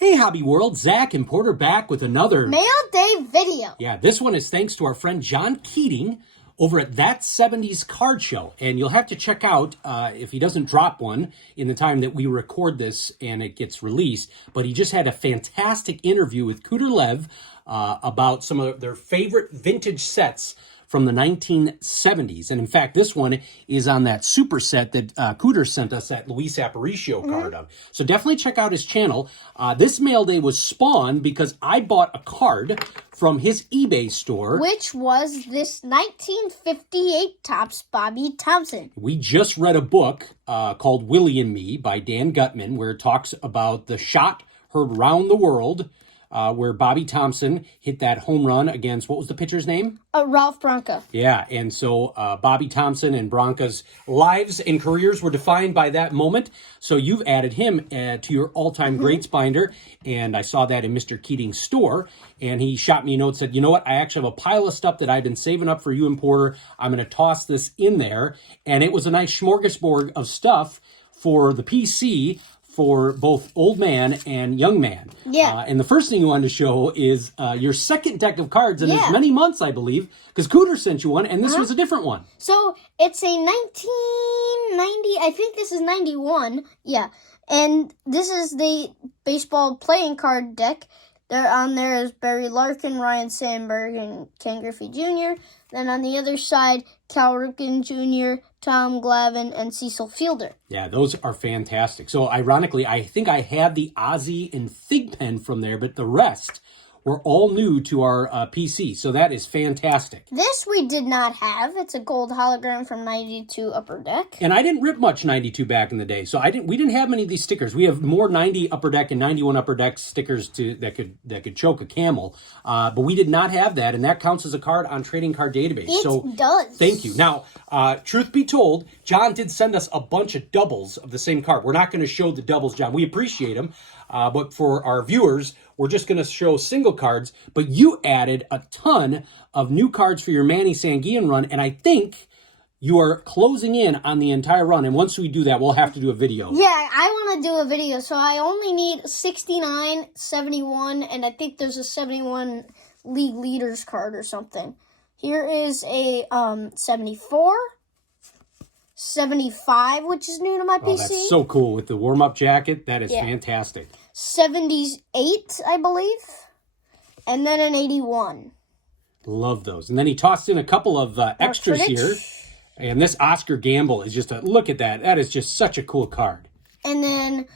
Hey Hobby World, Zach and Porter back with another Mail Day video. Yeah, this one is thanks to our friend John Keating over at That 70s Card Show. And you'll have to check out if he doesn't drop one in the time that we record this and it gets released. But he just had a fantastic interview with Cooter Lev about some of their favorite vintage sets from the 1970s. And in fact, this one is on that super set that Cooter sent us that Luis Aparicio card of. So definitely check out his channel. This mail day was spawned because I bought a card from his eBay store. Which was this 1958 Topps Bobby Thomson. We just read a book called Willie and Me by Dan Gutman, where it talks about the shot heard around the world, where Bobby Thomson hit that home run against, what was the pitcher's name? Ralph Branca. Yeah, and so Bobby Thomson and Branca's lives and careers were defined by that moment. So you've added him to your all-time greats binder, and I saw that in Mr. Keating's store, and he shot me a note, said, you know what, I actually have a pile of stuff that I've been saving up for you and Porter. I'm going to toss this in there, and it was a nice smorgasbord of stuff for the PC, for both old man and young man. Yeah. And the first thing you wanted to show is your second deck of cards in as many months, I believe, because Cooter sent you one, and this was a different one. So it's a 1990, I think this is 91, yeah. And this is the baseball playing card deck. On there is Barry Larkin, Ryan Sandberg, and Ken Griffey Jr. Then on the other side, Cal Ripken Jr., Tom Glavine, and Cecil Fielder. Yeah, those are fantastic. So ironically, I think I had the Ozzie and Thigpen from there, but the rest were all new to our PC. So that is fantastic. This we did not have. It's a gold hologram from 92 Upper Deck. And I didn't rip much 92 back in the day. So we didn't have many of these stickers. We have more 90 Upper Deck and 91 Upper Deck stickers that could choke a camel. But we did not have that, and that counts as a card on Trading Card Database. It does. Thank you. Now, truth be told, John did send us a bunch of doubles of the same card. We're not going to show the doubles, John. We appreciate them. But for our viewers, we're just going to show single cards. But you added a ton of new cards for your Manny Sanguillen run, and I think you are closing in on the entire run. And once we do that, we'll have to do a video. Yeah, I want to do a video. So I only need 69, 71, and I think there's a 71 League Leaders card or something. Here is a 74. 75, which is new to my PC. Oh, that's so cool with the warm-up jacket. That is fantastic. 78, I believe. And then an 81. Love those. And then he tossed in a couple of extras here. And this Oscar Gamble is just a, look at that. That is just such a cool card. And then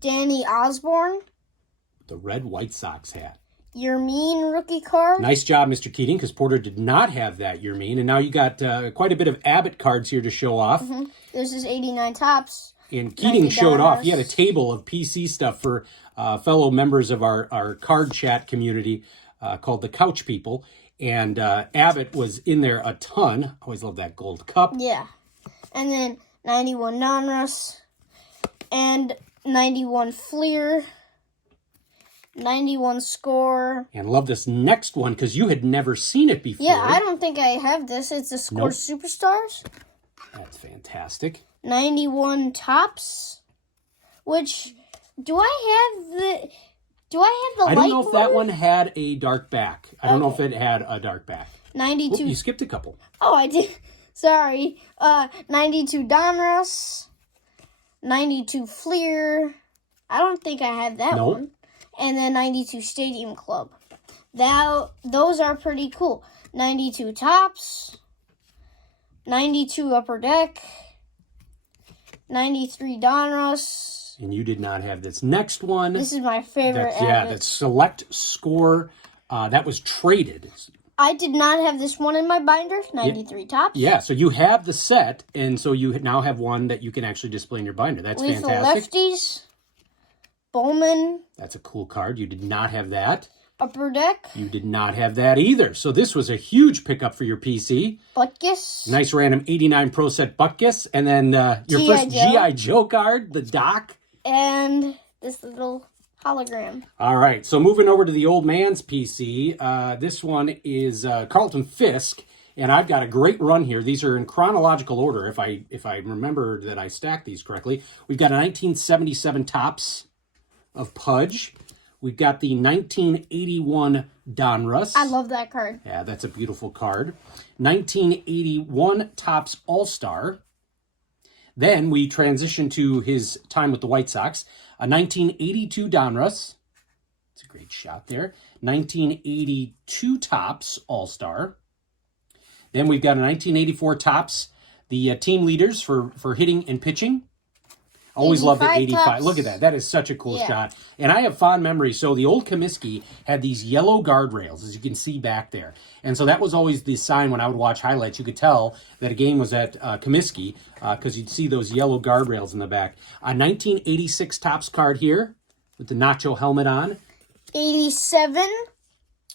Danny Osborne. The red White Sox hat. Yermín rookie card. Nice job, Mr. Keating, because Porter did not have that Yermín. And now you got quite a bit of Abbott cards here to show off. This is 89 Topps. And Keating showed off. He had a table of PC stuff for fellow members of our card chat community called the Couch People. And Abbott was in there a ton. Always love that gold cup. Yeah. And then 91 Donruss. And 91 Fleer. 91 Score. And love this next one because you had never seen it before. Yeah, I don't think I have this. It's a Score Superstars. That's fantastic. 91 Topps. Which, do I have the I don't light know if blue? that one had a dark back. I don't know if it had a dark back. 92. Oop, you skipped a couple. Oh, I did. Sorry. 92 Donruss. 92 Fleer. I don't think I have that one. And then 92 Stadium Club. Those are pretty cool. 92 Topps. 92 Upper Deck. 93 Donruss. And you did not have this next one. This is my favorite. That's Select Score. That was traded. I did not have this one in my binder. 93 Topps. Yeah, so you have the set, and so you now have one that you can actually display in your binder. That's Lethal fantastic. Lefties. Bowman. That's a cool card. You did not have that. Upper Deck. You did not have that either. So this was a huge pickup for your PC. Butkus. Nice random 89 Pro Set Butkus. And then your first G.I. Joe card, the Doc. And this little hologram. All right, so moving over to the old man's PC. This one is Carlton Fisk. And I've got a great run here. These are in chronological order, if I remember that I stacked these correctly. We've got a 1977 Topps of Pudge. We've got the 1981 Donruss. I love that card. Yeah, that's a beautiful card. 1981 Topps All-Star. Then we transition to his time with the White Sox. A 1982 Donruss. It's a great shot there. 1982 Topps All-Star. Then we've got a 1984 Topps, the team leaders for hitting and pitching. Always loved the 85. Topps. Look at that. That is such a cool shot. And I have fond memories. So the old Comiskey had these yellow guardrails, as you can see back there. And so that was always the sign when I would watch highlights. You could tell that a game was at Comiskey because you'd see those yellow guardrails in the back. A 1986 Topps card here with the Nacho helmet on. 87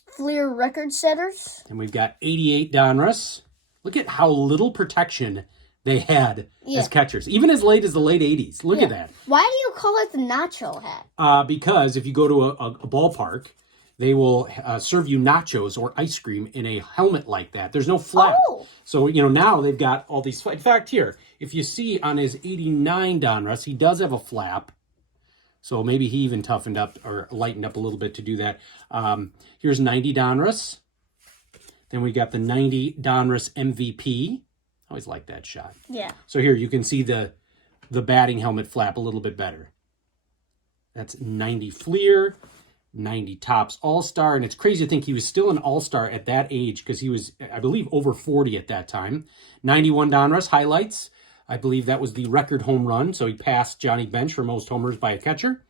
Fleer record setters. And we've got 88 Donruss. Look at how little protection they had as catchers, even as late as the late 80s. Look at that. Why do you call it the nacho hat? Because if you go to a ballpark, they will serve you nachos or ice cream in a helmet like that. There's no flap. Oh. So, now they've got all these. In fact, here, if you see on his 89 Donruss, he does have a flap. So maybe he even toughened up or lightened up a little bit to do that. Here's 90 Donruss. Then we got the 90 Donruss MVP. Always like that shot. Yeah. So here you can see the batting helmet flap a little bit better. That's 90 Fleer, 90 Topps All-Star. And it's crazy to think he was still an All-Star at that age because he was, I believe, over 40 at that time. 91 Donruss highlights. I believe that was the record home run. So he passed Johnny Bench for most homers by a catcher.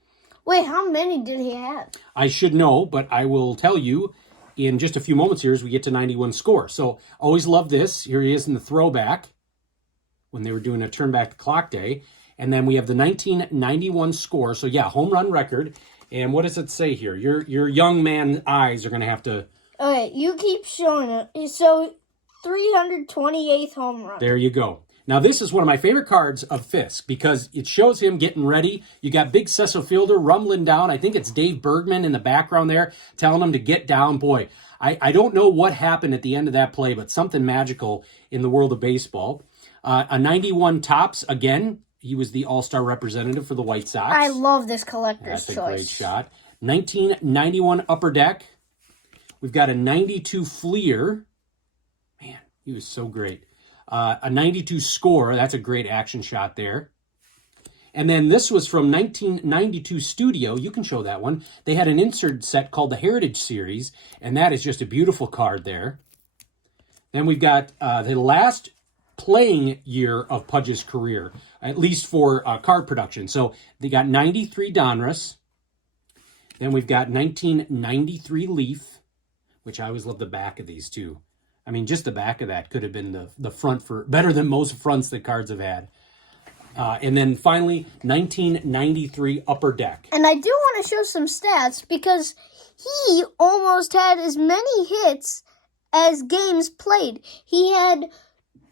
Wait, how many did he have? I should know, but I will tell you in just a few moments here as we get to 91 score. So always love this. Here he is in the throwback when they were doing a turn back the clock day. And then we have the 1991 score. So yeah, home run record. And what does it say here? Your young man eyes are going to have to... Okay, you keep showing it. So 328th home run. There you go. Now, this is one of my favorite cards of Fisk because it shows him getting ready. You got Big Cecil Fielder rumbling down. I think it's Dave Bergman in the background there telling him to get down. Boy, I don't know what happened at the end of that play, but something magical in the world of baseball. A 91 Topps, again, he was the all-star representative for the White Sox. I love this collector's choice. That's a great shot. 1991 Upper Deck. We've got a 92 Fleer. Man, he was so great. A 92 Score. That's a great action shot there. And then this was from 1992 Studio. You can show that one. They had an insert set called the Heritage Series, and that is just a beautiful card there. Then we've got the last playing year of Pudge's career, at least for card production. So they got 93 Donruss. Then we've got 1993 Leaf, which I always love the back of these too. I mean, just the back of that could have been the front for better than most fronts that cards have had. And then finally, 1993 Upper Deck. And I do want to show some stats because he almost had as many hits as games played. He had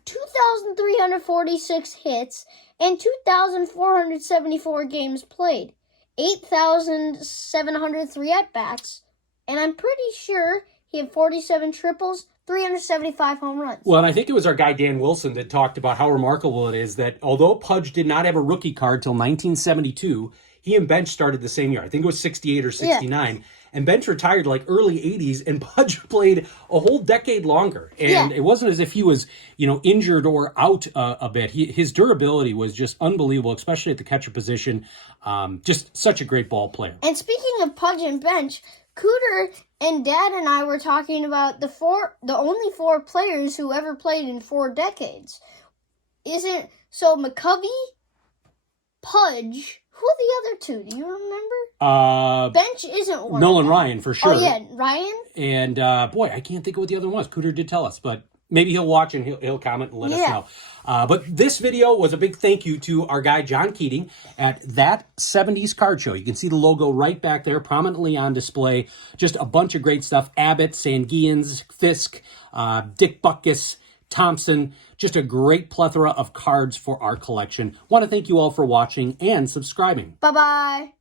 2,346 hits and 2,474 games played. 8,703 at-bats. And I'm pretty sure he had 47 triples, 375 home runs. Well, and I think it was our guy Dan Wilson that talked about how remarkable it is that although Pudge did not have a rookie card till 1972, he and Bench started the same year. I think it was 68 or 69. Yeah. And Bench retired like early 80s, and Pudge played a whole decade longer. And it wasn't as if he was, injured or out a bit. His durability was just unbelievable, especially at the catcher position. Just such a great ball player. And speaking of Pudge and Bench, Cooter and Dad and I were talking about the only four players who ever played in 4 decades. So McCovey, Pudge, who are the other two? Do you remember? Bench isn't one. Nolan Ryan, for sure. Oh, yeah, Ryan. And, boy, I can't think of what the other one was. Cooter did tell us, but maybe he'll watch and he'll comment and let us know. But this video was a big thank you to our guy, John Keating, at That 70s Card Show. You can see the logo right back there, prominently on display. Just a bunch of great stuff. Abbott, Sanguillens, Fisk, Dick Butkus, Thomson. Just a great plethora of cards for our collection. Want to thank you all for watching and subscribing. Bye-bye.